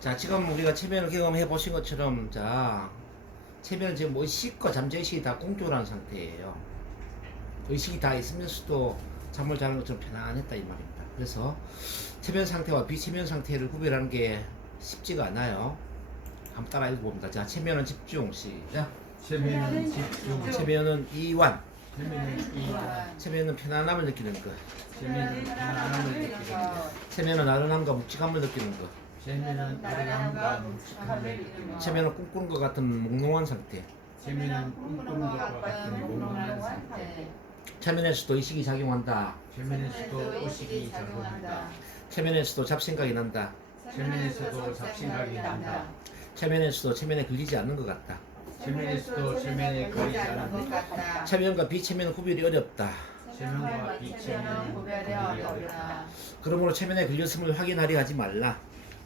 자, 지금 우리가 체면을 경험해 보신 것처럼, 자, 체면은 지금 뭐 의식과 잠재의식이 다 공존하는 상태예요. 의식이 다 있으면서도 잠을 자는 것처럼 편안했다 이 말입니다. 그래서 체면 상태와 비체면 상태를 구별하는 게 쉽지가 않아요. 한번 따라 읽어봅니다. 자, 체면은 집중, 시작. 체면은 집중, 체면은 이완, 체면은 이완, 체면은 편안함을 느끼는 것, 체면은 편안함을 느끼는 것, 체면은 나른함과 묵직함을 느끼는 것, 체면은 아련함과 묵직함을 느끼는 것, 체면은 꿈꾸는 것 같은 몽롱한 상태, 체면은 꿈꾸는 것과 같은 몽롱한 상태, 체면에서도 의식이 작용한다, 체면에서도 의식이 작용한다, 체면에서도 잡생각이 난다, 체면에서도 잡생각이 난다, 체면에서도 체면에 걸리지 않는 것 같다, 체면에서도 체면에 걸리지 않는 것 같다, 체면과 비체면 구별이 어렵다. 체면과 비체면은 구별이 어렵다. 그러므로 체면에 걸렸음을 확인하려 하지 말라.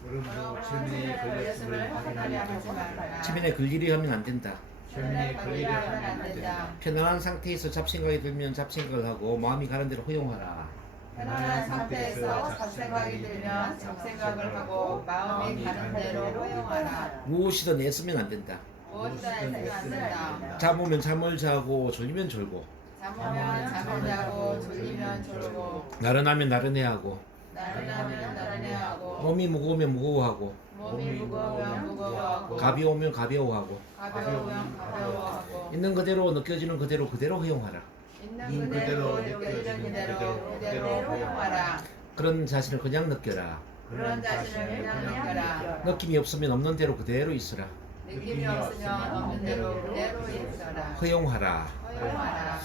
그러므로 체면에 걸렸음을 확인하려 하지 말라. 체면에 걸리려 하면 안 된다. 체면에 걸리려 하면 안 된다. 편안한 상태에서 잡생각이 들면 잡생각을 하고 마음이 가는 대로 허용하라. 편안한 상태에서 잡생각이 들면 잡생각을 하고 마음이 가는 대로 허용하라. 무엇이든 애쓰면 안 된다. 무엇이든 애쓰면 안 된다. 잠오면 잠을 자고 졸리면 졸고 잠오면 잠을 자고 졸리면 졸고 나른하면 나른해하고 나른하면 나른해하고 몸이 무거우면 무거워하고 몸이 무거우면 무거워하고 가벼우면 가벼워하고 가벼우면 가벼워하고 있는 그대로 느껴지는 그대로 그대로 허용하라. 있는 그대로 느껴지는 그대로 허용하라. 그런 자신을 그냥 느껴라. 그런 자신을 그냥 느껴라. 느낌이 없으면 없는 대로 그대로 있으라. 느낌이 없으면 없는 대로 그대로 있어라. 허용하라. 허용하라.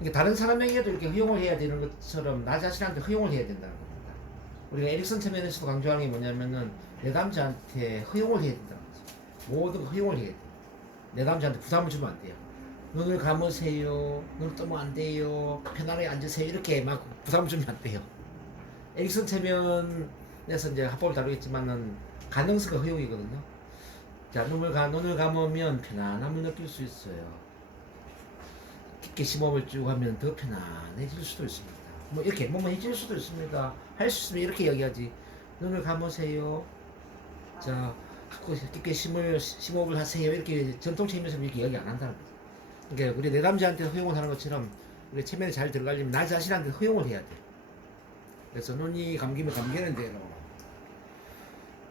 이게 다른 사람에게도 이렇게 허용을 해야 되는 것처럼 나 자신한테 허용을 해야 된다는 겁니다. 우리가 에릭슨 체면에서도 강조하는 게 뭐냐면은 내 남자한테 허용을 해야 된다는 거죠. 모든 거 허용을 해야 돼요. 내 남자한테 부담을 주면 안 돼요. 눈을 감으세요. 눈을 뜨면 안 돼요. 편안하게 앉으세요. 이렇게 막 부담을 주면 안 돼요. 에릭슨 체면에서 이제 합법을 다루겠지만은 가능성과 허용이거든요. 자, 눈을 감으면 편안함을 느낄 수 있어요. 깊게 심호흡을 쭉 하면 더 편안해질 수도 있습니다. 뭐 이렇게 뭐뭐 해질 수도 있습니다. 할 수 있으면 이렇게 이야기하지. 눈을 감으세요. 자, 깊게 심호흡을 하세요. 이렇게 전통체면에서 이렇게 이야기 안 한다는 거죠. 그러니까 우리 내담자한테 허용을 하는 것처럼 우리 체면에 잘 들어가려면 나 자신한테 허용을 해야 돼. 그래서 눈이 감기면 감기는 대로.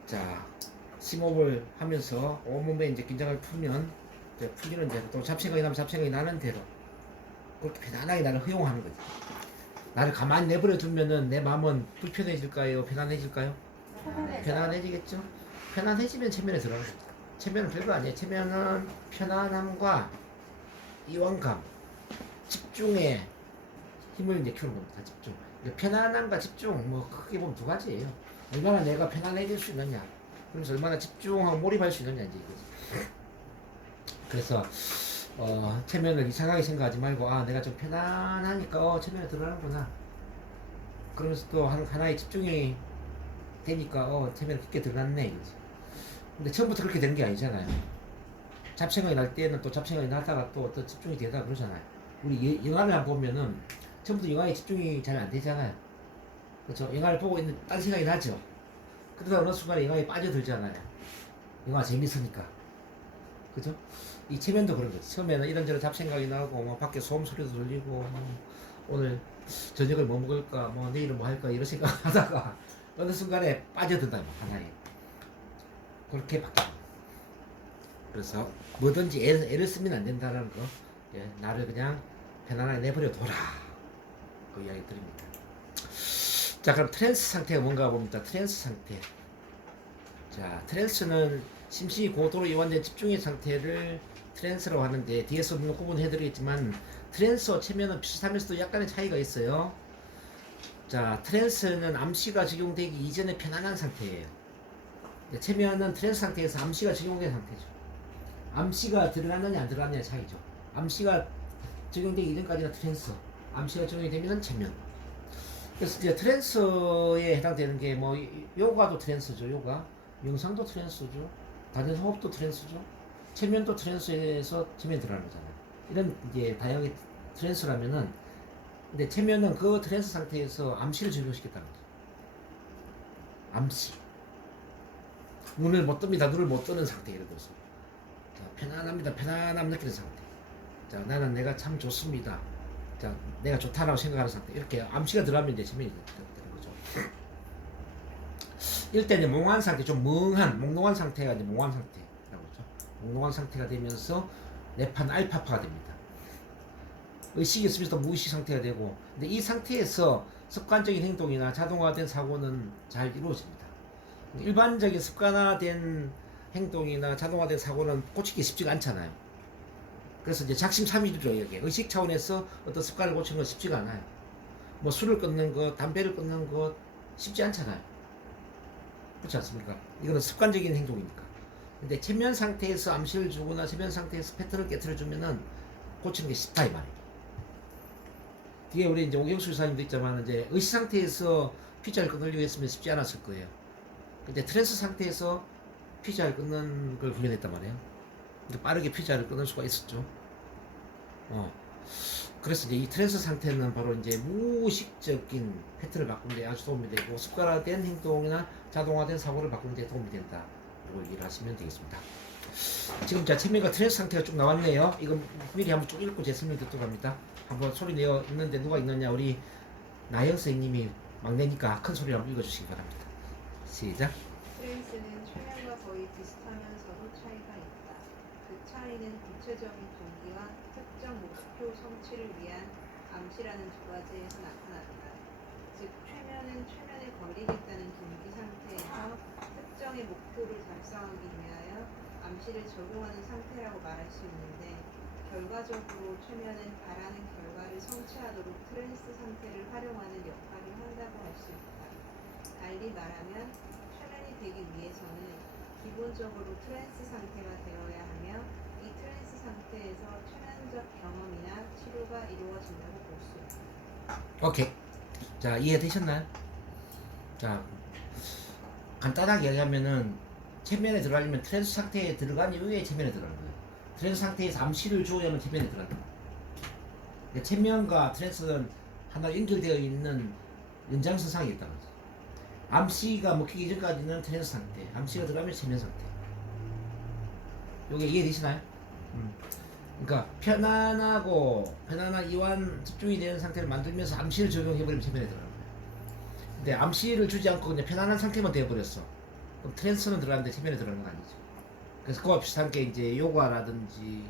자, 심호흡을 하면서 온몸에 이제 긴장을 풀면 이제 풀리는 대로 또 잡생각이 나면 잡생각이 나는 대로 그렇게 편안하게 나를 허용하는 거지. 나를 가만히 내버려 두면은 내 마음은 불편해질까요? 편안해질까요? 편안해지겠죠? 편안해지면 체면에 들어가는 겁니다. 체면은 별거 아니에요. 체면은 편안함과 이완감, 집중에 힘을 이제 키우는 겁니다. 집중. 편안함과 집중, 뭐 크게 보면 두 가지예요. 얼마나 내가 편안해질 수 있느냐, 그래서 얼마나 집중하고 몰입할 수 있느냐 이제 이거지. 그래서 체면을 이상하게 생각하지 말고 내가 좀 편안하니까 체면에 들어가는구나. 그러면서 또 하나의 집중이 되니까 체면에 깊게 들어갔네 이거지. 근데 처음부터 그렇게 되는 게 아니잖아요. 잡생각이 날 때는 또 잡생각이 나다가 또 어떤 집중이 되다 그러잖아요. 우리 영화를 보면은 처음부터 영화에 집중이 잘 안 되잖아요. 그렇죠? 영화를 보고 있는 딴 생각이 나죠. 그러다 어느 순간에 영화에 빠져들잖아요. 영화 재밌으니까. 그죠? 이 체면도 그런 거지. 처음에는 이런저런 잡생각이 나고, 뭐, 밖에 소음 소리도 들리고, 뭐, 오늘 저녁을 뭐 먹을까, 뭐, 내일은 뭐 할까, 이런 생각 하다가, 어느 순간에 빠져든다, 하나에. 그렇게 바뀌어. 그래서, 뭐든지 애를 쓰면 안 된다는 거, 예, 나를 그냥 편안하게 내버려 둬라. 그 이야기 드립니다. 자, 그럼 트랜스 상태가 뭔가 봅니다. 트랜스 상태. 자, 트랜스는 심신이 고도로 이완된 집중의 상태를 트랜스라고 하는데, 뒤에서 구분해드리겠지만 트랜스와 체면은 비슷하면서도 약간의 차이가 있어요. 자, 트랜스는 암시가 적용되기 이전의 편안한 상태예요. 체면은 트랜스 상태에서 암시가 적용된 상태죠. 암시가 드러나느냐 안 드러나느냐 차이죠. 암시가 적용되기 이전까지는 트랜스, 암시가 적용이 되면 체면. 그래서 이제 트랜스에 해당되는 게 뭐 요가도 트랜스죠. 요가, 명상도 트랜스죠. 단전 호흡도 트랜스죠. 체면도 트랜스에서 체면이 들어가는 거잖아요. 이런 이제 다양하게 트랜스라면은, 근데 체면은 그 트랜스 상태에서 암시를 적용시켰다는 거죠. 암시. 눈을 못 뜹니다. 눈을 못 뜨는 상태 예를 들어서. 자, 편안합니다. 편안함 느끼는 상태. 자, 나는 내가 참 좋습니다. 자, 내가 좋다라고 생각하는 상태. 이렇게 암시가 들어가면 이제 재미있는 거죠. 이럴 때 이제 몽환 상태, 좀 멍한, 몽롱한 상태가 이제 몽환 상태라고 하죠. 몽롱한 상태가 되면서 뇌판 알파파가 됩니다. 의식이 있으면서 무의식 상태가 되고, 근데 이 상태에서 습관적인 행동이나 자동화된 사고는 잘 이루어집니다. 일반적인 습관화된 행동이나 자동화된 사고는 고치기 쉽지가 않잖아요. 그래서 이제 작심삼일이죠. 이게 의식 차원에서 어떤 습관을 고치는 건 쉽지가 않아요. 뭐 술을 끊는 것, 담배를 끊는 것 쉽지 않잖아요. 그렇지 않습니까? 이거는 습관적인 행동이니까. 근데 체면 상태에서 암시를 주거나 체면 상태에서 패턴을 깨트려 주면은 고치는 게 쉽다 이 말이에요. 뒤에 우리 이제 오경수 교사님도 있지만 이제 의식 상태에서 피자를 끊으려고 했으면 쉽지 않았을 거예요. 근데 트랜스 상태에서 피자를 끊는 걸 구현했단 말이에요. 빠르게 피자를 끊을 수가 있었죠. 그래서 이제 이 트랜스 상태는 바로 이제 무의식적인 패턴을 바꾸는 데 아주 도움이 되고 습관화된 행동이나 자동화된 사고를 바꾸는 데 도움이 된다. 이걸 이해를 하시면 되겠습니다. 지금 자 체면과 트랜스 상태가 쭉 나왔네요. 이건 미리 한번 쭉 읽고 제 설명 듣도록 합니다. 한번 소리 내어 읽는데 누가 있느냐 우리 나영 선생님이 막내니까 큰 소리로 한번 읽어주시기 바랍니다. 시작. 트랜스는 최면과 거의 비슷하면서도 차이가 있다. 그 차이는 구체적인 동기와 특정 목표 성취를 위한 암시라는 두 가지에서 나타난다. 즉, 최면은 최면에 걸리겠다는 동기 상태에서 특정의 목표를 달성하기 위하여 암시를 적용하는 상태라고 말할 수 있는데, 결과적으로 최면은 바라는 결과를 성취하도록 트랜스 상태를 활용하는 역할을 한다고 할 수 있다. 달리 말하면 최면이 되기 위해서는 기본적으로 트랜스 상태가 되어야 하며 이 트랜스 상태에서 최면적 경험이나 치료가 이루어진다고 볼 수 있다. 오케이. 자 이해되셨나요? 자 간단하게 얘기하면은 체면에 들어가려면 트랜스 상태에 들어간 이후에 체면에 들어가는 거예요. 트랜스 상태에서 암시를 주어야만 체면에 들어간다. 그러니까 체면과 트랜스는 하나 연결되어 있는 연장선상에 있다는 거죠. 암시가 먹히기 전까지는 트랜스 상태, 암시가 들어가면 체면 상태. 요게 이해되시나요? 그러니까 편안한 이완 집중이 되는 상태를 만들면서 암시를 적용해버리면 체면에 들어가는 거예요. 근데 암시를 주지 않고 그냥 편안한 상태만 되어버렸어. 그럼 트랜스는 들어가는데 체면에 들어가는 건 아니죠. 그래서 그와 비슷한 게 이제 요가라든지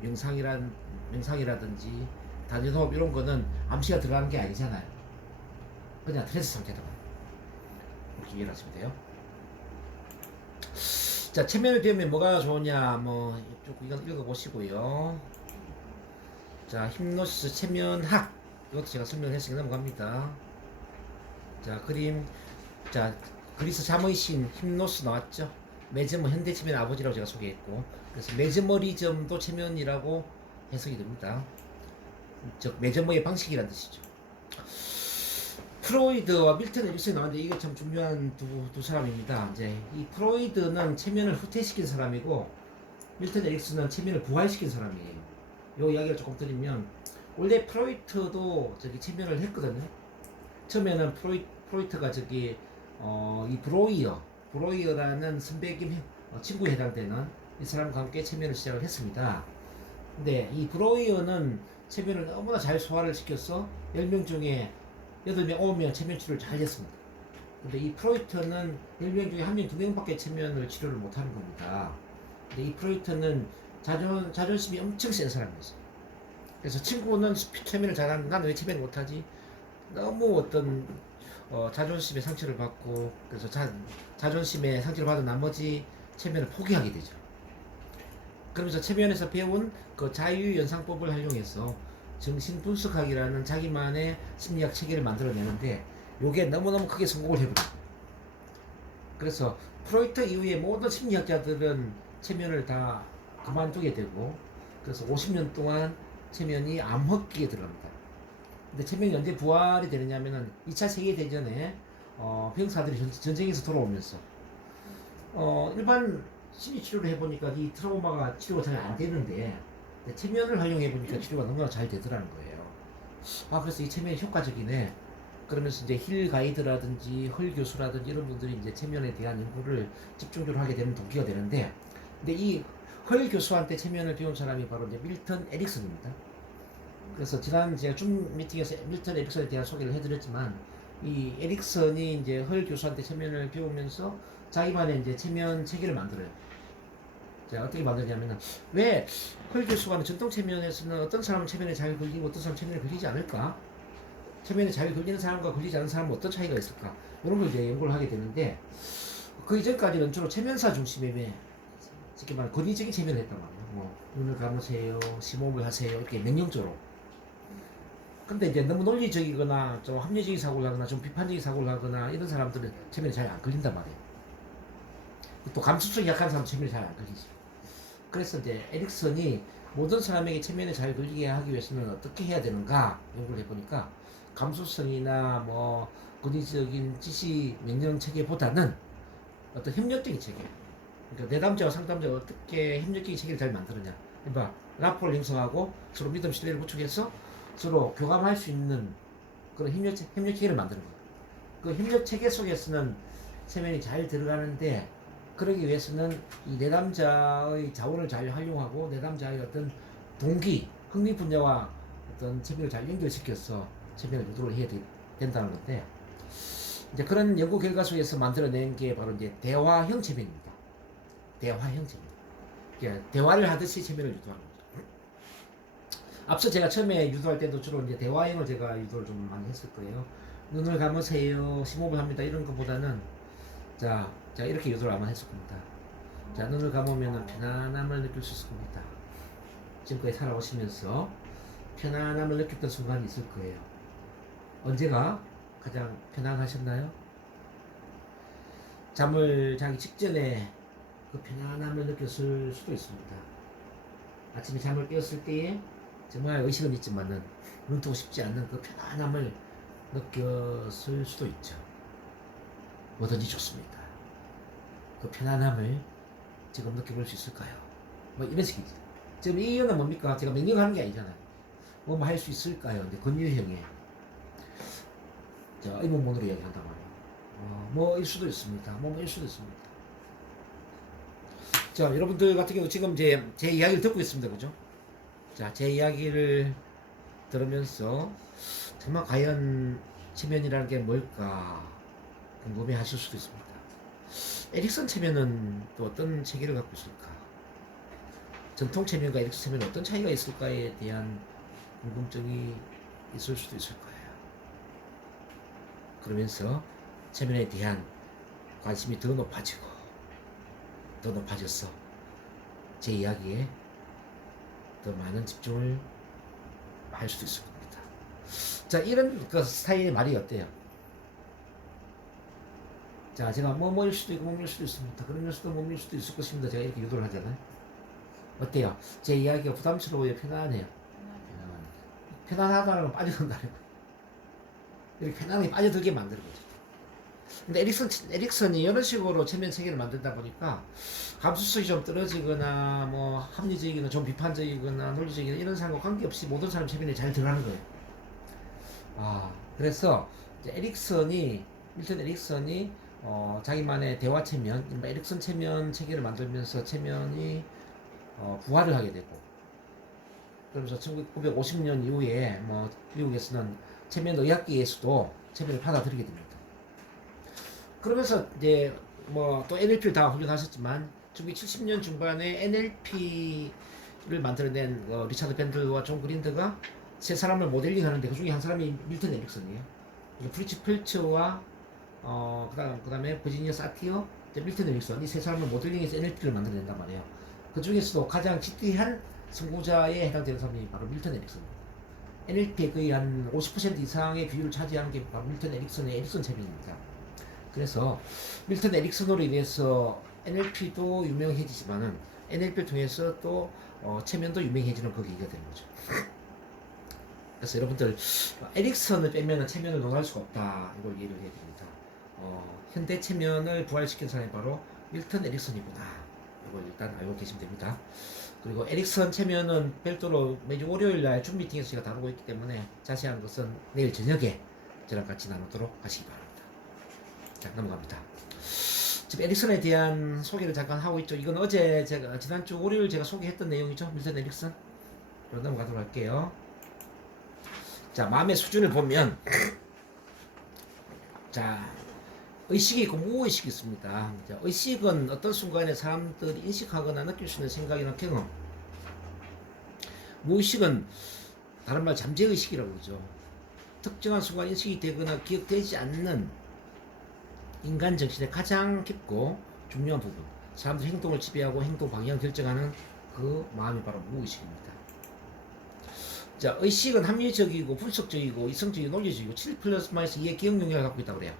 명상이라든지 단전호흡 이런 거는 암시가 들어가는 게 아니잖아요. 그냥 트랜스 상태다. 이렇게 이해를 하시면 돼요. 자, 체면을 배우면 뭐가 좋으냐, 뭐, 쭉 이건 읽어보시고요. 자, 힘노시스 체면학. 이것도 제가 설명을 했으니까 넘어갑니다. 자, 그림. 자, 그리스 잠의 신 힘노스 나왔죠? 메즈머, 현대 체면 아버지라고 제가 소개했고. 그래서 메즈머리즘도 체면이라고 해석이 됩니다. 즉, 메즈머의 방식이라는 뜻이죠. 프로이드와 밀턴 에릭슨이 나왔는데 이게 참 중요한 두 사람입니다. 이제 이 프로이드는 체면을 후퇴시킨 사람이고 밀턴 에릭슨은 체면을 부활시킨 사람이에요. 요 이야기를 조금 드리면 원래 프로이트도 저기 체면을 했거든요. 처음에는 프로이트가 저기 이 브로이어라는 선배 겸 친구에 해당되는 이 사람과 함께 체면을 시작을 했습니다. 근데 이 브로이어는 체면을 너무나 잘 소화를 시켜서 10명 중에 8명, 9명 체면 치료를 잘 했습니다. 근데 이 프로이트는 10명 중에 1명, 2명밖에 체면을 치료를 못하는 겁니다. 근데 이 프로이트는 자존심이 엄청 센 사람이었어요. 그래서 친구는 체면을 잘하는데 나는 왜 체면을 못하지? 너무 어떤 자존심의 상처를 받고 그래서 자존심의 상처를 받은 나머지 체면을 포기하게 되죠. 그러면서 체면에서 배운 그 자유연상법을 활용해서 정신분석학이라는 자기만의 심리학 체계를 만들어내는데 요게 너무너무 크게 성공을 해버려요. 그래서 프로이트 이후에 모든 심리학자들은 체면을 다 그만두게 되고 그래서 50년 동안 체면이 암흑기에 들어갑니다. 근데 체면이 언제 부활이 되느냐면은 2차 세계대전에 병사들이 전쟁에서 돌아오면서 일반 심리치료를 해보니까 이 트라우마가 치료가 잘 안 되는데 체면을 활용해 보니까 치료가 너무나 잘 되더라는 거예요. 그래서 이 체면이 효과적이네. 그러면서 이제 힐 가이드라든지 헐 교수라든지 이런 분들이 이제 체면에 대한 연구를 집중적으로 하게 되는 동기가 되는데, 근데 이 헐 교수한테 체면을 배운 사람이 바로 이제 밀턴 에릭슨입니다. 그래서 지난 제가 줌 미팅에서 밀턴 에릭슨에 대한 소개를 해드렸지만, 이 에릭슨이 이제 헐 교수한테 체면을 배우면서 자기만의 이제 체면 체계를 만들어요. 자, 어떻게 만드냐면은, 왜 헐 교수가 전통 체면에서는 어떤 사람은 체면에 잘 걸리고 어떤 사람은 체면에 걸리지 않을까? 체면에 잘 걸리는 사람과 걸리지 않는 사람은 어떤 차이가 있을까? 이런 걸 이제 연구를 하게 되는데, 그 이전까지는 주로 체면사 중심의, 쉽게 말하면 권위적인 체면을 했단 말이에요. 뭐 눈을 감으세요, 심호흡을 하세요, 이렇게 명령적으로. 근데 이제 너무 논리적이거나 좀 합리적인 사고를 하거나 좀 비판적인 사고를 하거나 이런 사람들은 체면에 잘 안 걸린단 말이에요. 또 감수성이 약한 사람은 체면에 잘 안 걸리죠. 그래서 이제 에릭슨이 모든 사람에게 체면에 잘 걸리게 하기 위해서는 어떻게 해야 되는가 연구를 해보니까, 감수성이나 뭐 권위적인 지시 명령 체계보다는 어떤 협력적인 체계, 그러니까 내담자와 상담자가 어떻게 협력적인 체계를 잘 만드느냐. 그러니까 라포를 형성하고 서로 믿음 신뢰를 구축해서 서로 교감할 수 있는 그런 협력 체계를 만드는 거예요. 그 협력 체계 속에서는 체면이 잘 들어가는데, 그러기 위해서는 이 내담자의 자원을 잘 활용하고 내담자의 어떤 동기, 흥미 분야와 어떤 체면을 잘 연결시켜서 체면을 유도를 해야 된다는 건데, 이제 그런 연구 결과 속에서 만들어낸 게 바로 이제 대화형 체면입니다. 대화형 체면. 그러니까 대화를 하듯이 체면을 유도하는 거죠. 앞서 제가 처음에 유도할 때도 주로 이제 대화형을 제가 유도를 좀 많이 했을 거예요. 눈을 감으세요, 심호흡을 합니다, 이런 것보다는 자 이렇게 유도를 아마 했을 겁니다. 자, 눈을 감으면 편안함을 느낄 수 있을 겁니다. 지금까지 살아오시면서 편안함을 느꼈던 순간이 있을 거예요. 언제가 가장 편안하셨나요? 잠을 자기 직전에 그 편안함을 느꼈을 수도 있습니다. 아침에 잠을 깨었을 때에 정말 의식은 있지만은 눈뜨고 싶지 않는 그 편안함을 느꼈을 수도 있죠. 뭐든지 좋습니다. 그 편안함을 지금 느껴볼 수 있을까요? 뭐 이런 식이죠. 지금 이 이유는 뭡니까? 제가 명령하는 게 아니잖아요. 뭐 할 수 있을까요? 근데 권유형의 자, 의문문으로 이야기한단 말이에요. 뭐일 수도 있습니다. 뭐일 수도 있습니다. 자, 여러분들 같은 경우 지금 제 이야기를 듣고 있습니다. 그죠? 자, 제 이야기를 들으면서 정말 과연 체면이라는 게 뭘까 궁금해 하실 수도 있습니다. 에릭슨 체면은 또 어떤 체계를 갖고 있을까? 전통 체면과 에릭슨 체면은 어떤 차이가 있을까에 대한 궁금증이 있을 수도 있을 거예요. 그러면서 체면에 대한 관심이 더 높아져서 제 이야기에 더 많은 집중을 할 수도 있을 겁니다. 자, 이런 그 스타일의 말이 어때요? 자, 제가 뭐일 수도 있고 뭐일 수도 있습니다. 그러면서도 뭐일 수도 있을 것입니다. 제가 이렇게 유도를 하잖아요. 어때요? 제 이야기가 부담스러워요? 편안해요? 편안하다는 건 빠져든다는 거예요. 이렇게 편안하게 빠져들게 만드는 거죠. 근데 에릭슨이 이런 식으로 체면 체계를 만들다 보니까 감수성이 좀 떨어지거나 뭐 합리적이거나 좀 비판적이거나 논리적이거나 이런 사람과 관계없이 모든 사람 체면에 잘 들어가는 거예요. 그래서 이제 밀턴 에릭슨이 자기만의 대화 체면, 에릭슨 체면 체계를 만들면서 체면이 부활을 하게 되고, 그러면서 1950년 이후에 뭐 미국에서는 체면 의학계에서도 체면을 받아들이게 됩니다. 그러면서 이제 뭐 또 NLP를 다 훈련하셨지만 1970년 중반에 NLP를 만들어낸 리차드 밴들과 존 그린드가 세 사람을 모델링 하는데 그 중에 한 사람이 밀턴 에릭슨이에요. 프리츠 펠츠와 그다음에 버지니아 사티어, 밀턴 에릭슨, 이 세 사람을 모델링해서 NLP를 만들어낸단 말이에요. 그 중에서도 가장 지대한 선구자에 해당되는 사람이 바로 밀턴 에릭슨입니다. NLP의 거의 한 50% 이상의 비율을 차지하는 게 바로 밀턴 에릭슨의 에릭슨 체면입니다. 그래서 밀턴 에릭슨으로 인해서 NLP도 유명해지지만은 NLP를 통해서 또 체면도 유명해지는 그 계기가 되는 거죠. 그래서 여러분들 에릭슨을 빼면 체면을 논할 수가 없다, 이걸 이해를 해야 됩니다. 현대 체면을 부활시킨 사람이 바로 밀턴 에릭슨이구나, 이걸 일단 알고 계시면 됩니다. 그리고 에릭슨 체면은 별도로 매주 월요일날 줌 미팅에서 제가 다루고 있기 때문에 자세한 것은 내일 저녁에 저랑 같이 나누도록 하시기 바랍니다. 자, 넘어갑니다. 지금 에릭슨에 대한 소개를 잠깐 하고 있죠. 이건 어제 제가 지난주 월요일 제가 소개했던 내용이죠. 밀턴 에릭슨. 넘어가도록 할게요. 자, 마음의 수준을 보면 자, 의식이 있고 무의식이 있습니다. 자, 의식은 어떤 순간에 사람들이 인식하거나 느낄 수 있는 생각이나 경험. 무의식은 다른 말 잠재의식이라고 그러죠. 특정한 순간 인식이 되거나 기억되지 않는 인간 정신의 가장 깊고 중요한 부분. 사람들 행동을 지배하고 행동 방향을 결정하는 그 마음이 바로 무의식입니다. 자, 의식은 합리적이고 분석적이고 이성적이고 논리적이고 7 플러스 마이너스 2의 기억 능력을 갖고 있다고 그래요.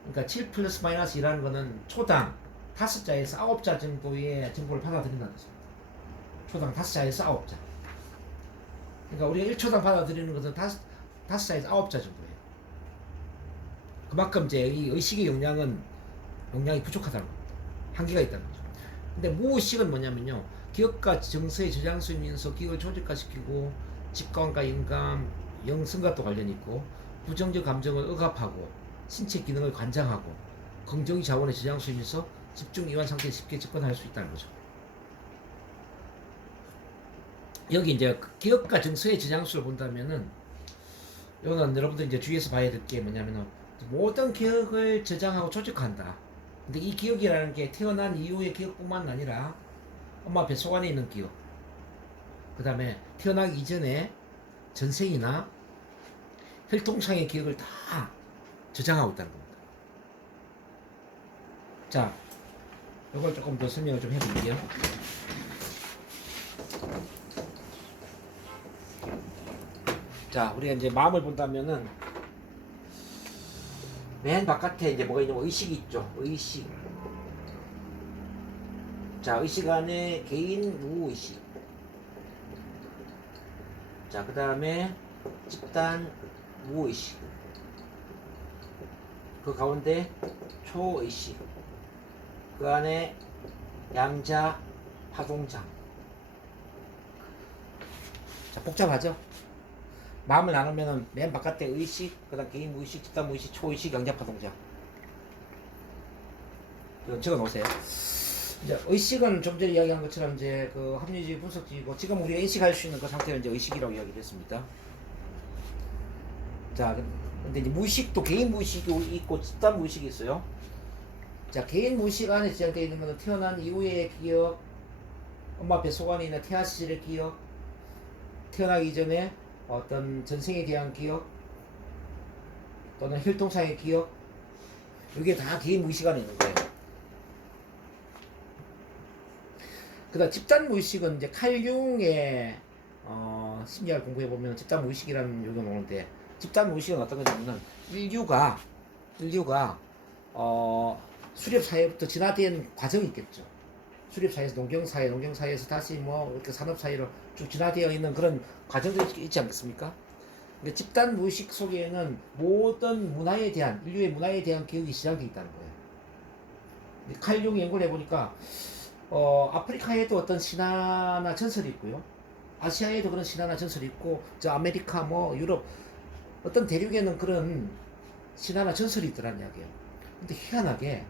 그러니까 7 플러스 마이너스 2라는 거는 초당 5자에서 9자 정도의 정보를 받아들인다는 뜻입니다. 초당 5자에서 9자. 그러니까 우리가 1초당 받아들이는 것은 5자에서 9자 정도예요. 그만큼 이제 이 의식의 용량이 부족하다는 겁니다. 한계가 있다는 거죠. 근데 무의식은 뭐냐면요. 기억과 정서의 저장소이면서 기억을 조직화시키고 직관과 영감, 영성과도 관련이 있고 부정적 감정을 억압하고 신체 기능을 관장하고 긍정의 자원의 저장소이면서 집중 이완 상태에 쉽게 접근할 수 있다는 거죠. 여기 이제 기억과 정서의 저장소를 본다면은 이거는 여러분들 이제 주위에서 봐야 될 게 뭐냐면은 모든 기억을 저장하고 조직한다. 근데 이 기억이라는 게 태어난 이후의 기억뿐만 아니라 엄마 뱃속 안에 있는 기억, 그 다음에 태어나기 이전에 전생이나 혈통상의 기억을 다 저장하고 있다는 겁니다. 자, 이걸 조금 더 설명을 좀 해볼게요. 자, 우리가 이제 마음을 본다면은 맨 바깥에 이제 뭐가 있냐면 의식이 있죠. 의식. 자, 의식 안에 개인 무의식. 자, 그 다음에 집단 무의식. 그 가운데 초의식. 그 안에 양자 파동장. 자, 복잡하죠? 마음을 나누면은 맨 바깥에 의식, 그 다음 개인 무의식, 집단 무의식, 초의식, 양자 파동장. 이건 적어 놓으세요. 이제 의식은 좀 전에 이야기한 것처럼 이제 그 합리주의 분석주의고 지금 우리가 인식할 수 있는 그 상태를 이제 의식이라고 이야기를 했습니다. 자, 근데 이제 무의식도 개인 무의식이 있고 집단 무의식이 있어요. 자, 개인 무의식 안에 지정되어 있는 것은 태어난 이후의 기억, 엄마 뱃속 안에 있는 태아 시절의 기억, 태어나기 전에 어떤 전생에 대한 기억, 또는 혈통상의 기억, 이게 다 개인 무의식 안에 있는 거예요. 그 다음 집단 무의식은 이제 칼 융의 심리학을 공부해 보면 집단 무의식이라는 용어가 나오는데, 집단 무의식은 어떤 거냐면은 인류가 수렵 사회부터 진화된 과정이 있겠죠. 수렵 사회에서 농경 사회에서 다시 뭐 이렇게 산업 사회로 쭉 진화되어 있는 그런 과정들이 있지 않겠습니까? 근데 집단 무의식 속에는 모든 문화에 대한 인류의 문화에 대한 기억이 시작되어 있다는 거예요. 칼 융이 연구를 해보니까 아프리카에도 어떤 신화나 전설이 있고요. 아시아에도 그런 신화나 전설이 있고, 저 아메리카 뭐 유럽 어떤 대륙에는 그런 신화나 전설이 있더란 이야기예요. 근데 희한하게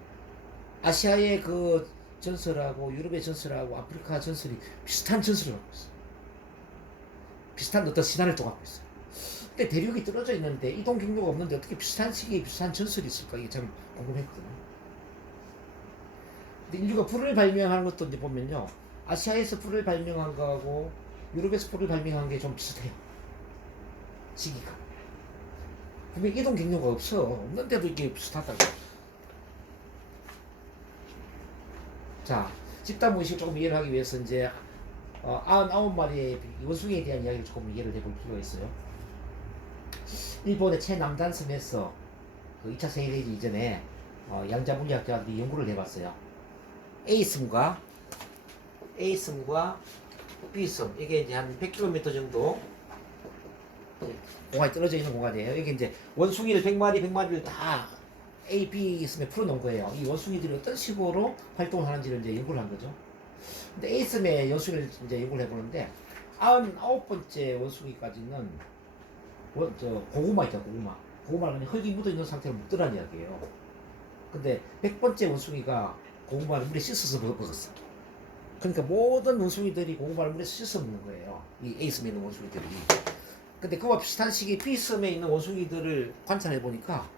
아시아의 그 전설하고 유럽의 전설하고 아프리카 전설이 비슷한 전설을 갖고 있어요. 비슷한 어떤 신화를 또 갖고 있어요. 근데 대륙이 떨어져 있는데 이동 경로가 없는데 어떻게 비슷한 시기에 비슷한 전설이 있을까? 이게 참 궁금했거든요. 근데 인류가 불을 발명하는 것도 이제 보면요, 아시아에서 불을 발명한 거하고 유럽에서 불을 발명한 게 좀 비슷해요. 시기가. 분명 이동 경로가 없는데도 이게 비슷하다고. 자, 집단 무의식을 조금 이해를 하기 위해서 이제 99마리의 원숭이에 대한 이야기를 조금 이해를 해볼 필요가 있어요. 일본의 최남단섬에서 그 2차 세계대전 이전에 양자 물리학자들이 연구를 해봤어요. A섬과 B섬, 이게 이제 한 100km 정도 공간이 떨어져 있는 공간이에요. 이게 이제 원숭이를 100마리를 다 A, B 섬에 풀어놓은 거예요. 이 원숭이들이 어떤 식으로 활동을 하는지를 이제 연구를 한 거죠. 근데 A 섬의 원숭이를 이제 연구를 해보는데 99번째 원숭이까지는 고구마 있죠, 고구마. 고구마는 흙이 묻어 있는 상태로 먹더란 이야기예요. 근데 100번째 원숭이가 고구마를 물에 씻어서 먹었어. 그러니까 모든 원숭이들이 고구마를 물에 씻어 먹는 거예요. 이 A섬에 있는 원숭이들이. 근데 그와 비슷한 시기에 B섬에 있는 원숭이들을 관찰해 보니까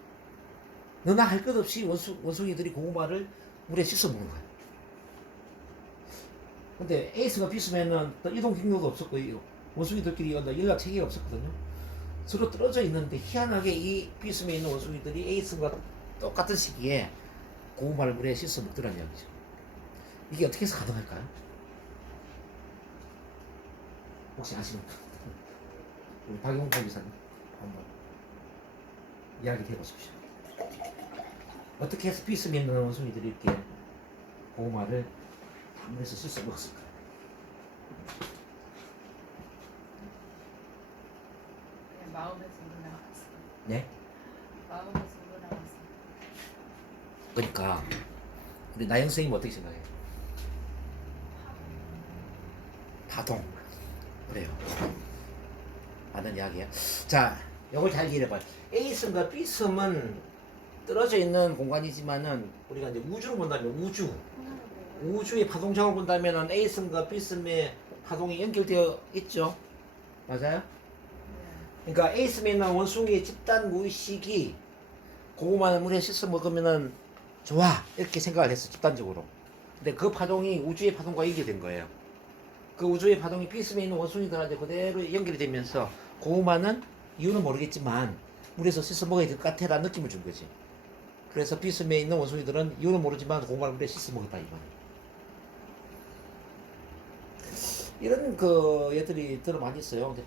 너나 할 것 없이 원숭이들이 고구마를 물에 씻어 먹는 거예요. 근데 A섬과 B섬에는 또 이동 경로도 없었고 원숭이들끼리 연락 체계가 없었거든요. 서로 떨어져 있는데 희한하게 이 B섬에 있는 원숭이들이 A섬과 똑같은 시기에 고구마를 물에 씻어 먹더라는 이야기죠. 이게 어떻게 해서 가능할까요? 혹시 아시는 분? 우리 박용복 기사님 한번 이야기 해보십시오. 어떻게 해서 B섬에 있는 원숭이들이 이렇게 고구마를 물에서 씻어 먹었을까요? 그냥 마음에서 나왔어. 네? 마음에서 나왔어. 그러니까 우리 나영 선생님 어떻게 생각해요? 파동. 그래요. 맞는 이야기야. 자, 이걸 잘 이해해봐요. A섬과 B섬은 떨어져 있는 공간이지만은 우리가 이제 우주로 본다면 우주의 파동장을 본다면은 A섬과 B섬의 파동이 연결되어 있죠. 맞아요? 그러니까 A섬에 있는 원숭이의 집단 무의식이 고구마를 물에 씻어 먹으면은 좋아 이렇게 생각을 했어 집단적으로. 근데 그 파동이 우주의 파동과 연결된 거예요. 그 우주의 파동이 B섬에 있는 원숭이들한테 그대로 연결이 되면서 고구마는 이유는 모르겠지만 물에서 씻어 먹어야 될 것 같아라는 느낌을 준 거지. 그래서 B섬에 있는 원숭이들은 이유는 모르지만 고구마를 물에 씻어 먹었다 이 말이에요. 이런 그 얘들이 들어 많이 있어요. 근데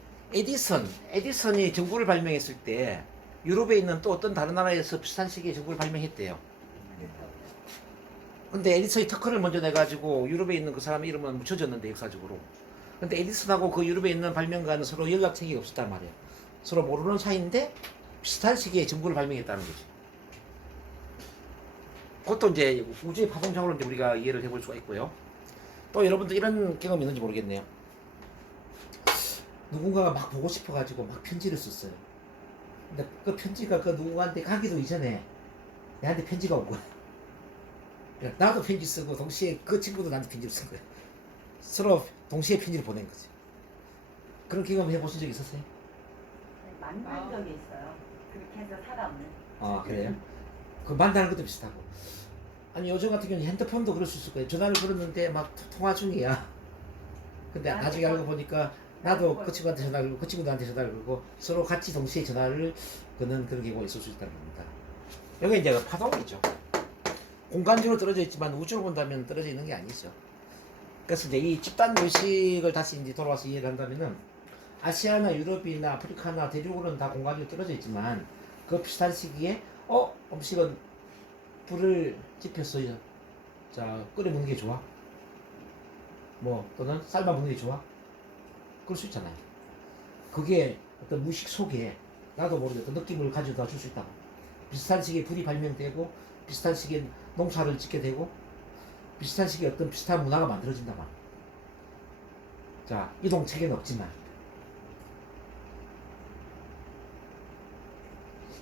에디선이 전구를 발명했을 때 유럽에 있는 또 어떤 다른 나라에서 비슷한 시기에 전구를 발명했대요. 근데 에디슨이 특허를 먼저 내가지고 유럽에 있는 그 사람 이름은 묻혀졌는데 역사적으로. 근데 에디슨하고 그 유럽에 있는 발명가는 서로 연락책이 없었단 말이에요. 서로 모르는 사이인데 비슷한 시기에 전구를 발명했다는 거지. 그것도 이제 우주의 파동적으로 이제 우리가 이해를 해볼 수가 있고요. 또 여러분들 이런 경험 있는지 모르겠네요. 누군가가 막 보고 싶어가지고 막 편지를 썼어요. 근데 그 편지가 그 누군가한테 가기도 이전에 내한테 편지가 온 거야. 그러니까 나도 편지 쓰고 동시에 그 친구도 나한테 편지를 쓴 거야. 서로 동시에 편지를 보낸 거지. 그런 경험 해보신 적 있었어요? 만난 적이 있어요. 그렇게 해서 사람을. 아 그래요? 그 만나는 것도 비슷하고. 아니 요즘 같은 경우는 핸드폰도 그럴 수 있을 거예요. 전화를 걸었는데 막 통화 중이야. 근데 나중에 알고 보니까 나도 그 친구한테 전화를 걸고 그 친구도 나한테 전화를 걸고 서로 같이 동시에 전화를 거는 그런 경우가 있을 수 있다는 겁니다. 여기 이제 파동이죠. 공간적으로 떨어져 있지만 우주로 본다면 떨어져 있는 게 아니죠. 그래서 이제 이 집단 의식을 다시 이제 돌아와서 이해를 한다면은 아시아나 유럽이나 아프리카나 대륙으로는 다 공간적으로 떨어져 있지만 그 비슷한 시기에 음식은 불을 지폈어요. 자 끓여 먹는 게 좋아? 뭐 또는 삶아 먹는 게 좋아? 그럴 수 있잖아요. 그게 어떤 무의식 속에 나도 모르게 어떤 느낌을 가져다 줄 수 있다고. 비슷한 시기에 불이 발명되고 비슷한 시기에 농사를 짓게 되고 비슷한 시기에 어떤 비슷한 문화가 만들어진단 말이에요. 자 이동 체계는 없지만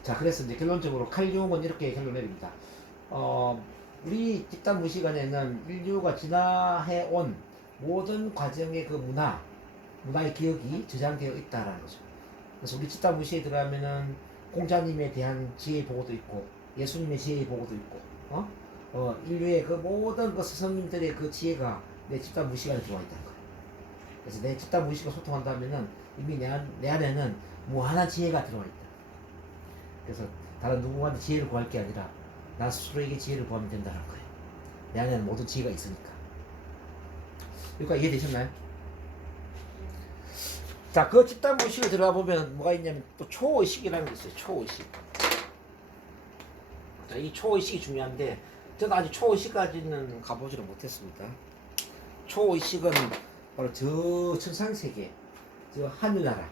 자 그래서 이제 결론적으로 칼 융은 이렇게 결론 내립니다. 우리 집단 무의식 안에는 인류가 진화해온 모든 과정의 그 문화의 기억이 저장되어 있다라는 거죠. 그래서 우리 집단 무의식에 들어가면은 공자님에 대한 지혜 보고도 있고 예수님의 지혜 보고도 있고 인류의 그 모든 그 스승님들의 그 지혜가 내 집단 무의식 안에 들어와 있다는 거예요. 그래서 내 집단 무의식과 소통한다면은 이미 내 안에는 무한한 지혜가 들어와 있다. 그래서 다른 누구한테 지혜를 구할 게 아니라 나 스스로에게 지혜를 구하면 된다는 거예요. 내 안에는 모든 지혜가 있으니까. 여기까지 이해되셨나요? 자, 그 집단 무의식을 들어가 보면 뭐가 있냐면 또 초의식이라는 게 있어요. 초의식. 자, 이 초의식이 중요한데 저는 아직 초의식까지는 가보지를 못했습니다. 초의식은 바로 저 천상세계, 저 하늘나라,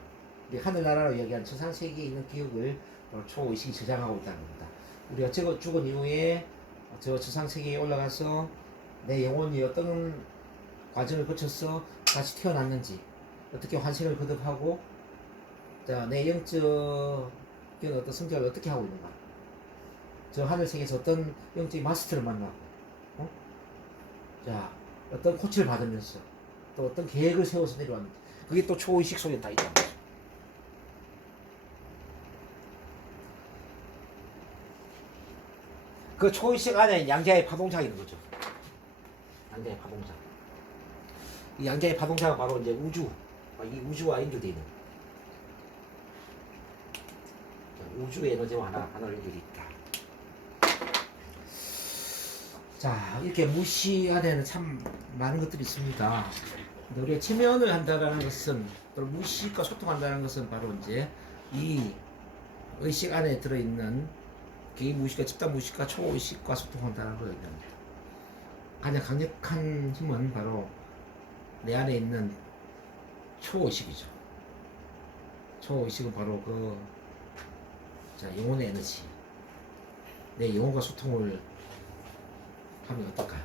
우리 하늘나라로 이야기한 천상세계에 있는 기억을 바로 초의식이 저장하고 있다는 겁니다. 우리가 죽은 이후에 저 천상세계에 올라가서 내 영혼이 어떤 과정을 거쳐서 다시 태어났는지 어떻게 환생을 거듭하고 자, 내 영적 그는 어떤 성장을 어떻게 하고 있는가? 저 하늘색에서 어떤 영적인 마스터를 만나, 어? 자, 어떤 코치를 받으면서 또 어떤 계획을 세워서 내려왔는지, 그게 또 초의식 속에 다 있단 말이죠. 그 초의식 안에 양자의 파동자가 있는 거죠. 양자의 파동자. 이 양자의 파동자가 바로 이제 우주, 이 우주와 연결되어 있는. 우주의 에너지와 하나를 연결이 있다. 자, 이렇게 무시 안에는 참 많은 것들이 있습니다. 근데 우리가 체면을 한다라는 것은, 또 무의식과 소통한다는 것은 바로 이제 이 의식 안에 들어있는 개인 무의식과 집단 무의식과 초의식과 소통한다는 걸 얘기합니다. 가장 강력한 힘은 바로 내 안에 있는 초의식이죠. 초의식은 바로 영혼의 에너지. 내 영혼과 소통을 하면 어떨까요?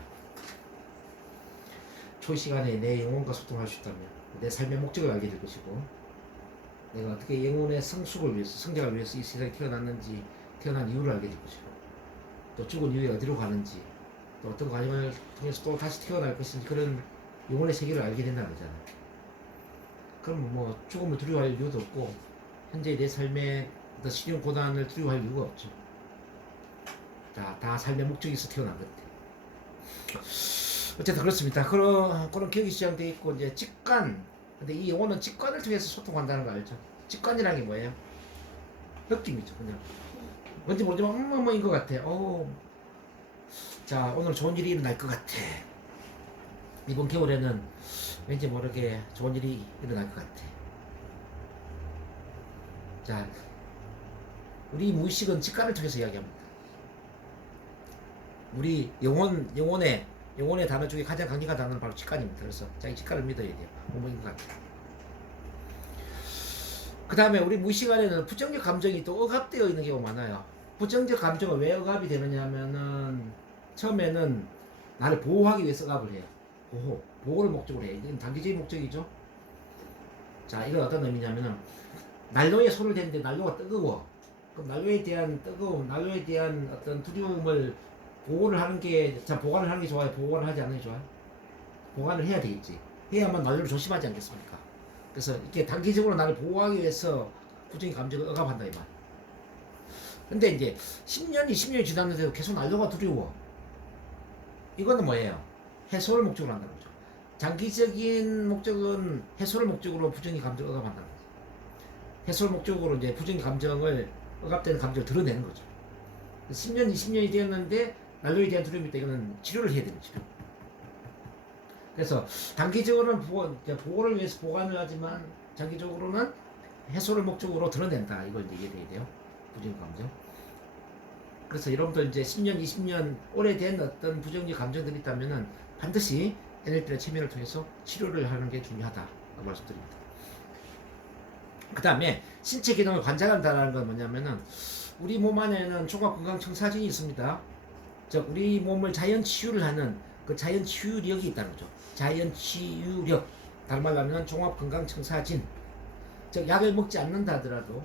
초의식 안에 내 영혼과 소통할 수 있다면 내 삶의 목적을 알게 될 것이고, 내가 어떻게 영혼의 성숙을 위해서, 성장을 위해서 이 세상에 태어났는지, 태어난 이유를 알게 될 것이고, 또 죽은 이후에 어디로 가는지, 또 어떤 과정을 통해서 또 다시 태어날 것인지, 그런 영혼의 세계를 알게 된다는 거잖아요. 그럼 뭐 죽음을 두려워할 이유도 없고, 현재 내 삶의 어떤 시련 고난을 두려워할 이유가 없죠. 다 삶의 목적이 있어 태어난 건데. 어쨌든 그렇습니다. 그런 기억이 시작되어 있고, 이제 직관. 근데 이 영혼은 직관을 통해서 소통한다는 거 알죠? 직관이라는 게 뭐예요? 느낌이죠, 그냥. 뭔지 모르지만, 뭐인 것 같아. 자, 오늘 좋은 일이 일어날 것 같아. 이번 겨울에는 왠지 모르게 좋은 일이 일어날 것 같아. 자, 우리 무의식은 직관을 통해서 이야기합니다. 우리 영혼의 단어 중에 가장 강력한 단어는 바로 직관입니다. 그래서 자기 직관을 믿어야 돼요. 뭐인 것 같아요. 그 다음에 우리 무의식 안에는 부정적 감정이 또 억압되어 있는 경우가 많아요. 부정적 감정은 왜 억압이 되느냐 하면은, 처음에는 나를 보호하기 위해서 억압을 해요. 보호를 목적으로 해요. 이건 단기적인 목적이죠. 자, 이건 어떤 의미냐면은, 난로에 손을 대는데 난로가 뜨거워. 그럼 난로에 대한 어떤 두려움을 보관을 하는 게 좋아요? 보관을 하지 않는 게 좋아요? 보관을 해야 되겠지. 해야만 난로를 조심하지 않겠습니까? 그래서 이렇게 단기적으로 나를 보호하기 위해서 부정의 감정을 억압한다, 이 말. 근데 이제 10년, 20년이 지났는데도 계속 난로가 두려워. 이거는 뭐예요? 해소를 목적으로 한다는 거죠. 장기적인 목적은 해소를 목적으로 부정의 감정을 억압한다는 거죠. 해소를 목적으로 이제 부정의 감정을, 억압되는 감정을 드러내는 거죠. 10년, 20년이 되었는데 난로에 대한 두려움이 있다. 이거는 치료를 해야 되는 치료. 그래서 단기적으로는 보호를 위해서 보관을 하지만, 장기적으로는 해소를 목적으로 드러낸다. 이걸 이제 이해해야 돼요. 부정의 감정. 그래서 여러분들 이제 10년, 20년 오래된 어떤 부정적 감정들이 있다면은 반드시 NLP나 체면을 통해서 치료를 하는 게 중요하다 말씀드립니다. 그 다음에 신체 기능을 관장한다는 건 뭐냐면은, 우리 몸 안에는 종합건강청사진이 있습니다. 즉 우리 몸을 자연 치유를 하는 그 자연 치유력이 있다는 거죠. 자연 치유력, 다른 말로 하면 종합건강청사진. 즉 약을 먹지 않는다 하더라도,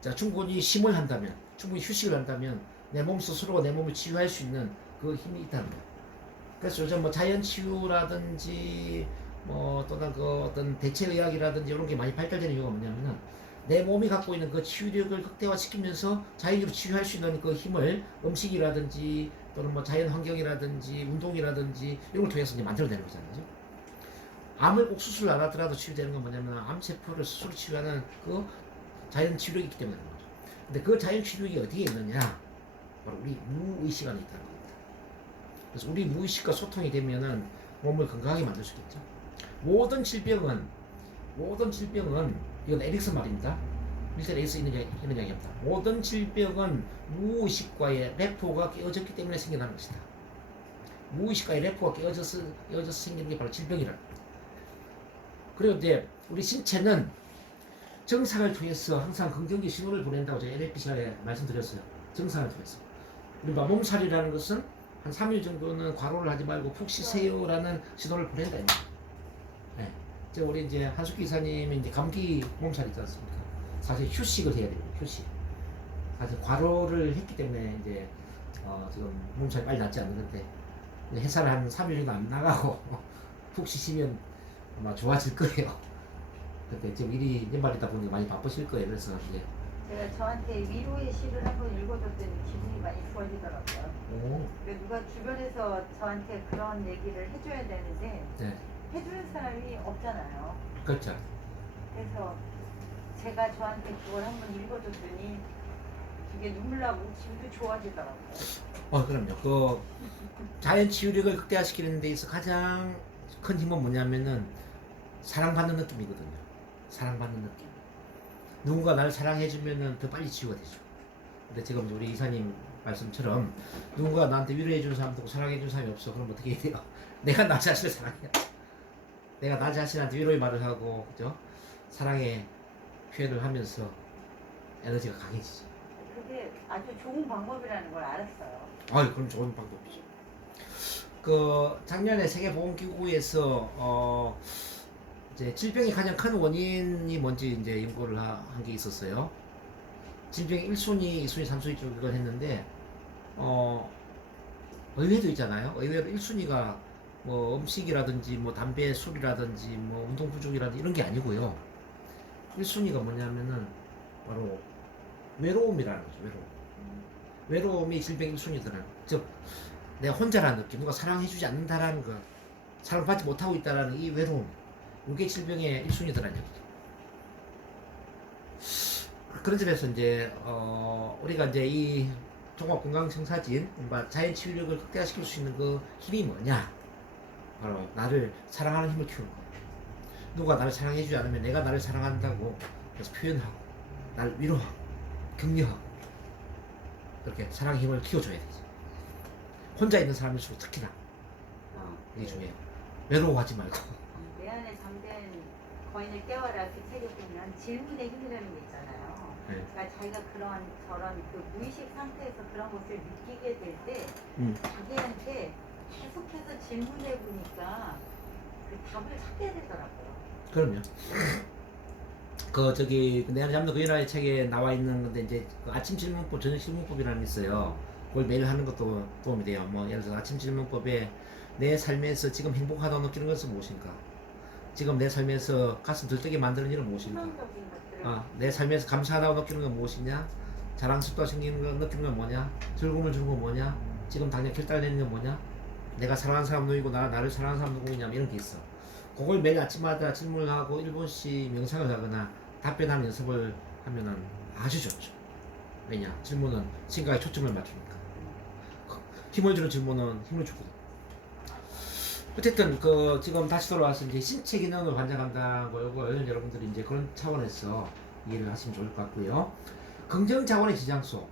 자, 충분히 쉼을 한다면, 충분히 휴식을 한다면 내 몸 스스로가 내 몸을 치유할 수 있는 그 힘이 있다는 거예요. 그래서 요즘 뭐 자연 치유라든지 또는 그 어떤 대체의학이라든지 이런 게 많이 발달되는 이유가 뭐냐면은, 내 몸이 갖고 있는 그 치유력을 극대화시키면서 자연적으로 치유할 수 있는 그 힘을 음식이라든지 또는 뭐 자연 환경이라든지 운동이라든지 이런 걸 통해서 이제 만들어내는 거잖아요. 암을 꼭 수술 안 하더라도 치유되는 건 뭐냐면, 암세포를 스스로 치유하는 그 자연 치유력이 있기 때문에 그런 거죠. 근데 그 자연 치유력이 어디에 있느냐? 바로 우리 무의식 안에 있다는 겁니다. 그래서 우리 무의식과 소통이 되면은 몸을 건강하게 만들 수 있겠죠. 모든 질병은 이건 에릭슨 말입니다. 밀턴 에릭슨 이런 이야기합니다. 모든 질병은 무의식과의 레포가 깨어졌기 때문에 생겨나는 것이다. 무의식과의 레포가 깨어져서 생기는 게 바로 질병이라는 겁니다. 그리고 이제 우리 신체는 정상을 통해서 항상 긍정적 신호를 보낸다고 제가 NLP 시간에 말씀드렸어요. 정상을 통해서. 우리 몸살이라는 것은 한 3일 정도는 과로를 하지 말고 푹 쉬세요라는 신호를 보낸다. 네. 우리 이제 한숙기 이사님이 이제 감기 몸살 있지 않습니까? 사실 휴식을 해야 됩니다. 휴식. 사실 과로를 했기 때문에 이제 지금 몸살이 빨리 낫지 않는데 회사를 한 3일 정도 안 나가고 푹 쉬시면 아마 좋아질 거예요. 근데 지금 일이 연말이다 보니 많이 바쁘실 거예요. 그래서 이제 제가 저한테 위로의 시를 한번 읽어줬더니 기분이 많이 좋아지더라고요. 오, 누가 주변에서 저한테 그런 얘기를 해줘야 되는데 네, 해주는 사람이 없잖아요. 그렇죠. 그래서 제가 저한테 그걸 한번 읽어줬더니 이게 눈물 나고 기분도 좋아지더라고요. 그럼요. 그 자연 치유력을 극대화시키는 데 있어 가장 큰 힘은 뭐냐면은 사랑받는 느낌이거든요. 사랑받는 느낌. 누군가 나를 사랑해주면은 더 빨리 치유가 되죠. 근데 지금 우리 이사님 말씀처럼 누군가 나한테 위로해주는 사람도 없고 사랑해주는 사람이 없어. 그럼 어떻게 해야 돼요? 내가 나 자신을 사랑해야 돼. 내가 나 자신한테 위로의 말을 하고, 그죠? 사랑의 표현을 하면서 에너지가 강해지죠. 그게 아주 좋은 방법이라는 걸 알았어요. 그럼 좋은 방법이죠. 그 작년에 세계보건기구에서 이제 질병의 가장 큰 원인이 뭔지 이제 연구를 한 게 있었어요. 질병의 1순위, 2순위, 3순위 쪽을 했는데 의외도 있잖아요. 의외로 1순위가 뭐 음식이라든지 뭐 담배, 술이라든지 뭐 운동 부족이라든지 이런 게 아니고요. 1순위가 뭐냐면은 바로 외로움이라는 거죠. 외로움이 질병의 1순위더라는, 즉 내가 혼자라는 느낌, 누가 사랑해주지 않는다라는 거, 사랑받지 못하고 있다라는 이 외로움, 이게 질병의 1순위더라는 얘기죠. 그런 점에서 이제 우리가 이제 이 종합건강청사진 자연 치유력을 극대화시킬 수 있는 그 힘이 뭐냐? 바로 나를 사랑하는 힘을 키우는 거예요. 누가 나를 사랑해주지 않으면 내가 나를 사랑한다고 그래서 표현하고 나를 위로하고 격려하고 그렇게 사랑의 힘을 키워줘야 되지. 혼자 있는 사람일수록 특히나 이게 중요해요. 외로워하지 말고. 내 안에 잠든 거인을 깨워라 그 책에 보면 질문의 힘이라는 게 있잖아요. 네. 그러니까 자기가 그런 저런 그 무의식 상태에서 그런 것을 느끼게 될 때 자기한테 계속해서 질문해 보니까 그 답을 찾게 되더라고요. 그럼요. 그 저기 내가 잡는 그 일화의 책에 나와 있는 건데 이제 그 아침 질문법, 저녁 질문법이라는 게 있어요. 그걸 매일 하는 것도 도움이 돼요. 뭐 예를 들어서 아침 질문법에 내 삶에서 지금 행복하다고 느끼는 것은 무엇인가? 지금 내 삶에서 가슴 들뜨게 만드는 일은 무엇인가? 희망적인 것들을 내 삶에서 감사하다고 느끼는 건 무엇이냐? 자랑스럽다고 생기는 건 느끼는 건 뭐냐? 즐거움을 주는 건 뭐냐? 지금 당장 결단내는 건 뭐냐? 내가 사랑하는 사람 누구이고 나를 사랑하는 사람 누구냐? 이런 게 있어. 그걸 매일 아침마다 질문을 하고 1분씩 명상을 하거나 답변하는 연습을 하면은 아주 좋죠. 왜냐? 질문은 생각에 초점을 맞추니까. 힘을 주는 질문은 힘을 주거든. 어쨌든 그 지금 다시 돌아와서 이제 신체 기능을 관장한다고 요거 여러분들이 이제 그런 차원에서 이해를 하시면 좋을 것 같고요. 긍정 자원의 지장소.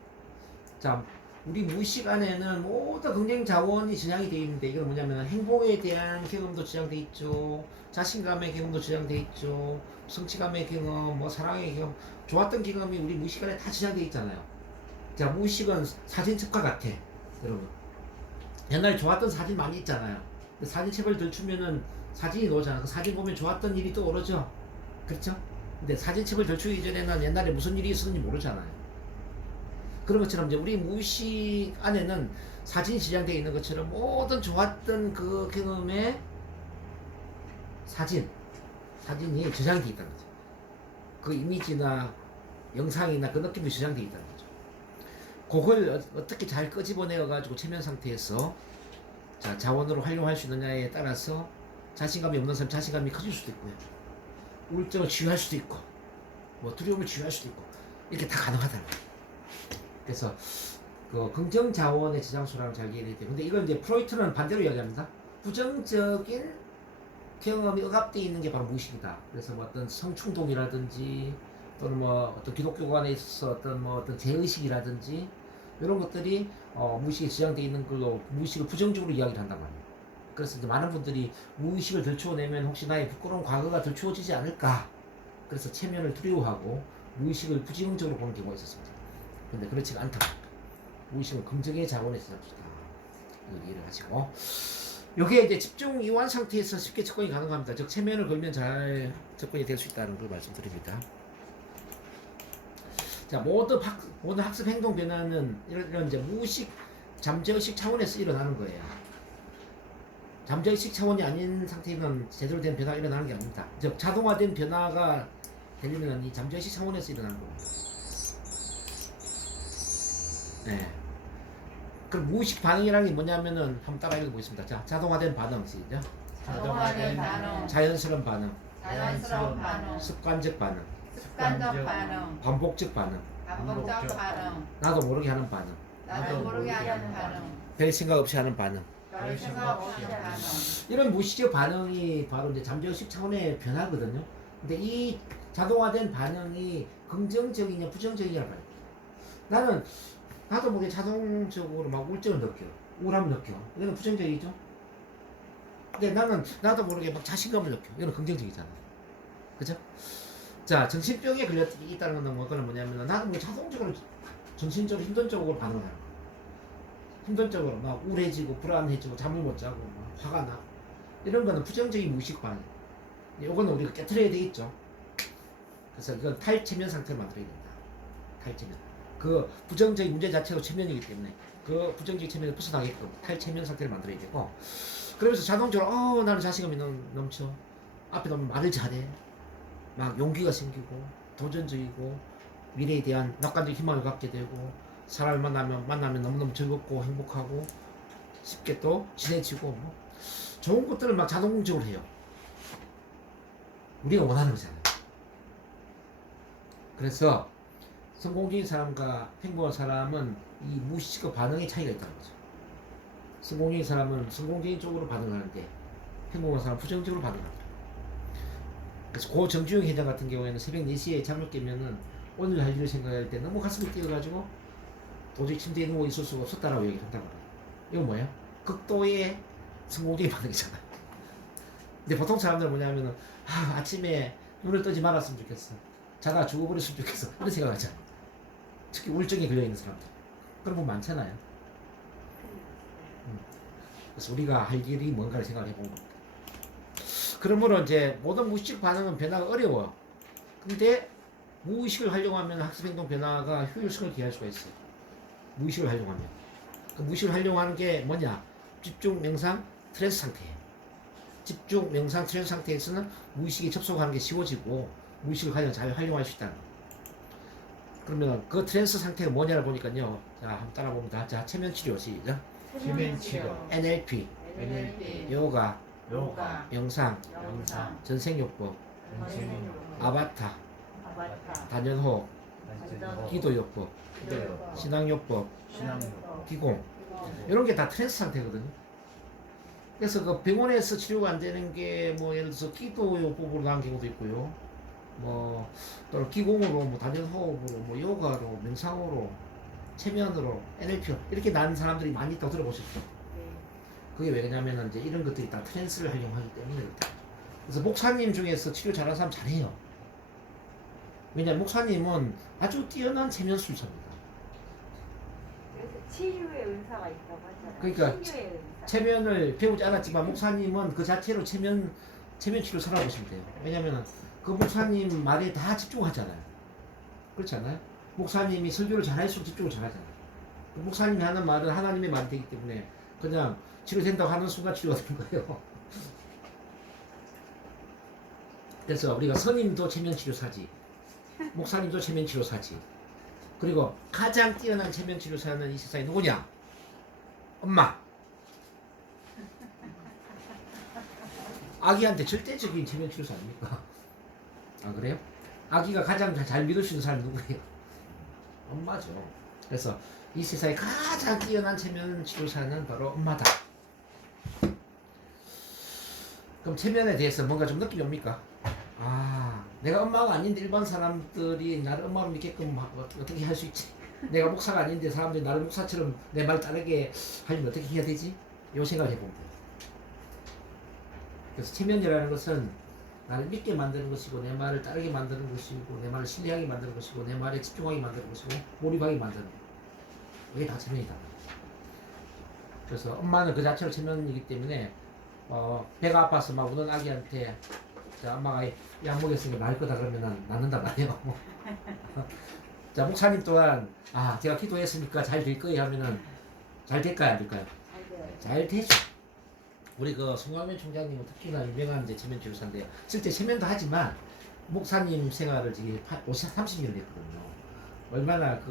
자, 우리 무의식 안에는 모든 긍정 자원이 지장이 되어 있는데 이건 뭐냐면 행복에 대한 경험도 지장돼 있죠. 자신감의 경험도 지장돼 있죠. 성취감의 경험, 뭐 사랑의 경험, 좋았던 경험이 우리 무의식 안에 다 지장돼 있잖아요. 자, 무의식은 사진첩과 같아, 여러분. 옛날에 좋았던 사진 많이 있잖아요. 사진첩을 들추면은 사진이 나오잖아. 그 사진 보면 좋았던 일이 또 오르죠. 그렇죠? 근데 사진첩을 들추기 전에는 옛날에 무슨 일이 있었는지 모르잖아요. 그런 것처럼 이제 우리 무의식 안에는 사진이 지장되어 있는 것처럼 모든 좋았던 그 경험에 사진이 저장되어 있다는 거죠. 그 이미지나 영상이나 그 느낌이 저장되어 있다는 거죠. 그걸 어떻게 잘 끄집어내어 가지고 체면 상태에서 자, 자원으로 활용할 수 있느냐에 따라서 자신감이 없는 사람 자신감이 커질 수도 있고요. 우울증을 치유할 수도 있고 뭐 두려움을 치유할 수도 있고 이렇게 다 가능하다는 거예요. 그래서 그 긍정 자원의 지장소라는 잘 이해해야 돼요. 근데 이걸 이제 프로이트는 반대로 이야기합니다. 부정적인 경험이 억압되어 있는 게 바로 무의식이다. 그래서 뭐 어떤 성충동이라든지 또는 뭐 어떤 기독교 안에 있어서 어떤 죄의식이라든지 이런 것들이 무의식에 지장되어 있는 걸로 무의식을 부정적으로 이야기를 한단 말이에요. 그래서 이제 많은 분들이 무의식을 들추어내면 혹시 나의 부끄러운 과거가 들추어지지 않을까. 그래서 체면을 두려워하고 무의식을 부정적으로 보는 경우가 있었습니다. 근데 그렇지가 않다. 무의식은 긍정의 자원의 지장소다. 이걸 이해를 하시고. 여기에 이제 집중 이완 상태에서 쉽게 접근이 가능합니다. 즉 체면을 걸면 잘 접근이 될 수 있다는 걸 말씀드립니다. 자, 모든 학습 행동 변화는 이런 이제 무의식, 잠재의식 차원에서 일어나는 거예요. 잠재의식 차원이 아닌 상태에는 제대로 된 변화가 일어나는 게 아닙니다. 즉, 자동화된 변화가 되려면 이 잠재의식 차원에서 일어나는 겁니다. 네. 그럼 무의식 반응이라는 게 뭐냐면은 한번 따라 읽어보겠습니다. 자, 자동화된 반응, 시작. 자동화된 반응, 자연스러운 반응, 자연스러운 반응, 습관적 반응, 습관적 반응, 반복적 반응, 반복적 반응, 나도 모르게 하는 반응, 나도 모르게 하는 반응, 별 생각 없이 하는 반응. 별 생각 없이 하는 반응. 이런 무의식적 반응이 바로 이제 잠재의식 차원의 변화거든요. 근데 이 자동화된 반응이 긍정적이냐 부정적이냐를 봐요. 나도 모르게 자동적으로 막 우울증을 느껴, 우울함을 느껴. 이거는 부정적이죠. 근데 나도 모르게 막 자신감을 느껴. 이거는 긍정적이잖아. 그죠? 자, 정신병에 걸렸다는 건 뭐냐면 나도 뭐 자동적으로 정신적으로 힘든 쪽으로 반응을 하는 거야. 힘든 쪽으로 막 우울해지고 불안해지고 잠을 못 자고 막 화가 나. 이런 거는 부정적인 무의식 반응. 이거는 우리가 깨트려야 되겠죠. 그래서 이건 탈체면 상태를 만들어야 된다. 탈체면. 그 부정적인 문제 자체로 체면이기 때문에 그 부정적인 체면을 벗어나게끔 탈체면 상태를 만들어야 되고, 그러면서 자동적으로 나는 자신감이 넘쳐. 앞에 놓으면 말을 잘해. 막 용기가 생기고 도전적이고 미래에 대한 낙관적 희망을 갖게 되고, 사람을 만나면 너무너무 즐겁고 행복하고 쉽게 또 친해지고 뭐 좋은 것들을 막 자동적으로 해요. 우리가 원하는 거잖아요. 그래서 성공적인 사람과 행복한 사람은 이 무의식적 반응의 차이가 있다는 거죠. 성공적인 사람은 성공적인 쪽으로 반응하는데 행복한 사람은 부정적으로 반응합니다. 그래서 고 정주영 회장 같은 경우에는 새벽 4시에 잠을 깨면은 오늘 할 일을 생각할 때 너무 가슴이 뛰어가지고 도저히 침대에 누워 있을 수가 없었다라고 얘기를 한다고 해요. 이건 뭐예요? 극도의 성공적인 반응이잖아요. 근데 보통 사람들은 뭐냐면은 아침에 눈을 뜨지 말았으면 좋겠어. 자다가 죽어버렸으면 좋겠어. 이런 생각하잖아요. 특히 우울증에 걸려있는 사람들. 그런 분 많잖아요. 그래서 우리가 할 일이 뭔가를 생각해 보는 겁니다. 그러므로 이제 모든 무의식 반응은 변화가 어려워. 근데 무의식을 활용하면 학습행동 변화가 효율성을 기할 수가 있어요. 무의식을 활용하면. 그 무의식을 활용하는 게 뭐냐? 집중, 명상, 트랜스 상태예요. 집중, 명상, 트랜스 상태에서는 무의식에 접속하는 게 쉬워지고 무의식을 가장 잘 활용할 수 있다는 거예요. 그러면 그 트랜스 상태가 뭐냐를 보니까요. 자, 한번 따라 봅니다. 자, 체면치료 시작. 체면치료, NLP, NLP, 요가, 요가, 명상, 영상, 전생요법, 아바타, 아바타, 단연호흡, 기도요법, 기도요법, 신앙요법, 신앙요법, 기공, 이런 게 다 트랜스 상태거든요. 그래서 그 병원에서 치료가 안 되는 게 뭐 예를 들어서 기도요법으로 나온 경우도 있고요. 뭐 또 기공으로, 뭐 단연호흡으로, 뭐 요가로, 명상으로, 체면으로, NLP로 이렇게 난 사람들이 많이 있다고 들어보셨죠? 네. 그게 왜냐면은 이제 이런 것들이 다 트랜스를 활용하기 때문에 그렇다. 그래서 목사님 중에서 치료 잘하는 사람 잘해요. 왜냐면 목사님은 아주 뛰어난 체면술사입니다. 그래서 치유의 은사가 있다고 하잖아요. 그러니까 치유의 은사. 체면을 배우지 않았지만 목사님은 그 자체로 체면 치료 살아보시면 돼요. 왜냐면은 그 목사님 말에 다 집중하잖아요. 그렇지 않아요? 목사님이 설교를 잘할수록 집중을 잘하잖아요. 그 목사님이 하는 말은 하나님의 말이 되기 때문에 그냥 치료된다고 하는 순간 치료가 되는 거예요. 그래서 우리가 스님도 체면치료사지, 목사님도 체면치료사지, 그리고 가장 뛰어난 체면치료사는 이 세상에 누구냐? 엄마. 아기한테 절대적인 체면치료사 아닙니까? 아, 그래요? 아기가 가장 잘 믿을 수 있는 사람이 누구예요? 엄마죠. 그래서 이 세상에 가장 뛰어난 체면치료사는 바로 엄마다. 그럼 체면에 대해서 뭔가 좀 느낌이 옵니까? 내가 엄마가 아닌데 일반 사람들이 나를 엄마로 믿게끔 어떻게 할 수 있지? 내가 목사가 아닌데 사람들이 나를 목사처럼 내 말 따르게 하려면 어떻게 해야 되지? 이 생각을 해보면 돼요. 그래서 체면이라는 것은 나를 믿게 만드는 것이고, 내 말을 따르게 만드는 것이고, 내 말을 신뢰하게 만드는 것이고, 내 말에 집중하게 만드는 것이고, 몰입하게 만드는 것. 이게 다 체면이다. 그래서 엄마는 그 자체로 체면이기 때문에 배가 아파서 막 우는 아기한테 자, 엄마가 약 먹였으니까 나을 거다 그러면 낳는단 말이에요. 자, 목사님 또한 제가 기도했으니까 잘 될 거예요 하면은 잘 될까요, 안 될까요? 잘 돼요. 잘 되죠. 우리 그 송광면 총장님은 특히나 유명한 이제 체면 교사인데요. 실제 체면도 하지만 목사님 생활을 지금 30년 됐거든요. 얼마나 그